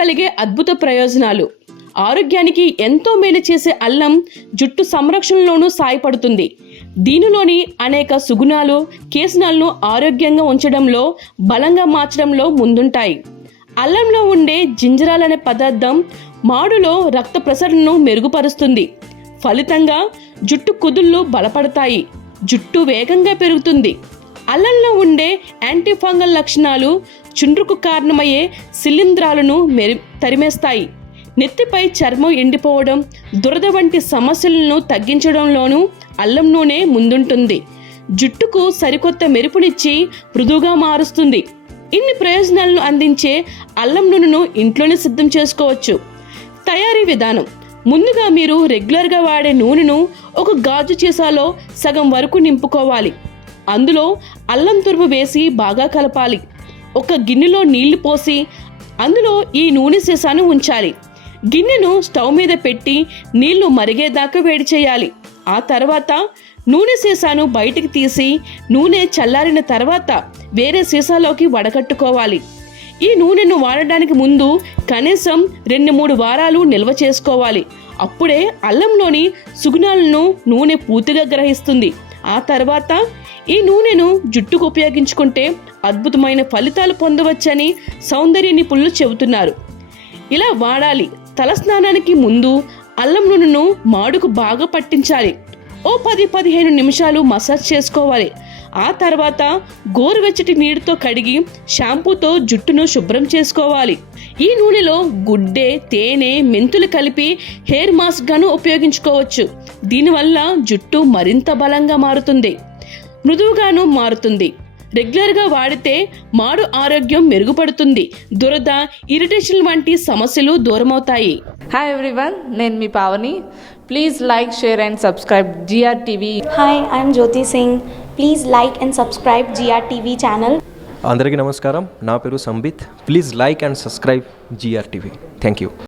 కలిగే అద్భుత ప్రయోజనాలు. ఆరోగ్యానికి ఎంతో మేలు చేసే అల్లం జుట్టు సంరక్షణలోనూ సాయపడుతుంది. దీనిలోని అనేక సుగుణాలు కేశనాలను ఆరోగ్యంగా ఉంచడంలో, బలంగా మార్చడంలో ముందుంటాయి. అల్లంలో ఉండే జింజరాల్ అనే పదార్థం మాడులో రక్త ప్రసరణను మెరుగుపరుస్తుంది. ఫలితంగా జుట్టు కుదుళ్ళు బలపడతాయి, జుట్టు వేగంగా పెరుగుతుంది. అల్లంలో ఉండే యాంటీఫంగల్ లక్షణాలు చుండ్రుకు కారణమయ్యే శిలీంధ్రాలను తరిమేస్తాయి. నెత్తిపై చర్మం ఎండిపోవడం, దురద వంటి సమస్యలను తగ్గించడంలోనూ అల్లం నూనె ముందుంటుంది. జుట్టుకు సరికొత్త మెరుపునిచ్చి మృదువుగా మారుస్తుంది. ఇన్ని ప్రయోజనాలను అందించే అల్లం నూనెను ఇంట్లోనే సిద్ధం చేసుకోవచ్చు. తయారీ విధానం: ముందుగా మీరు రెగ్యులర్గా వాడే నూనెను ఒక గాజు సీసాలో సగం వరకు నింపుకోవాలి. అందులో అల్లం తురుము వేసి బాగా కలపాలి. ఒక గిన్నెలో నీళ్లు పోసి అందులో ఈ నూనె సీసాను ఉంచాలి. గిన్నెను స్టవ్ మీద పెట్టి నీళ్లు మరిగేదాకా వేడి చేయాలి. ఆ తర్వాత నూనె సీసాను బయటికి తీసి నూనె చల్లారిన తర్వాత వేరే సీసాలోకి వడకట్టుకోవాలి. ఈ నూనెను వాడడానికి ముందు కనీసం 2-3 వారాలు నిల్వ చేసుకోవాలి. అప్పుడే అల్లంలోని సుగుణాలను నూనె పూర్తిగా గ్రహిస్తుంది. ఆ తర్వాత ఈ నూనెను జుట్టుకు ఉపయోగించుకుంటే అద్భుతమైన ఫలితాలు పొందవచ్చని సౌందర్య నిపుణులు చెబుతున్నారు. ఇలా వాడాలి. తలస్నానానికి ముందు అల్లం నూనెను మాడుకు బాగా పట్టించాలి. ఓ 10-15 నిమిషాలు మసాజ్ చేసుకోవాలి. ఆ తర్వాత గోరువెచ్చటి నీటితో కడిగి షాంపూతో జుట్టును శుభ్రం చేసుకోవాలి. ఈ నూనెలో గుడ్డే, తేనె, మెంతులు కలిపి హెయిర్ మాస్క్ గాను ఉపయోగించుకోవచ్చు. దీనివల్ల జుట్టు మరింత బలంగా మారుతుంది, మృదువుగాను మారుతుంది. రెగ్యులర్గా వాడితే మాడు ఆరోగ్యం మెరుగుపడుతుంది. దురద, ఇరిటేషన్ వంటి సమస్యలు దూరమవుతాయి. హాయ్ ఎవ్రీవన్, నేను మీ Pavani. Please like, share and subscribe GRTV. Hi, I'm Jyoti Singh. Please like and subscribe GRTV channel. అందరికీ నమస్కారం. నా పేరు Sambit. Please like and subscribe GRTV. Thank you.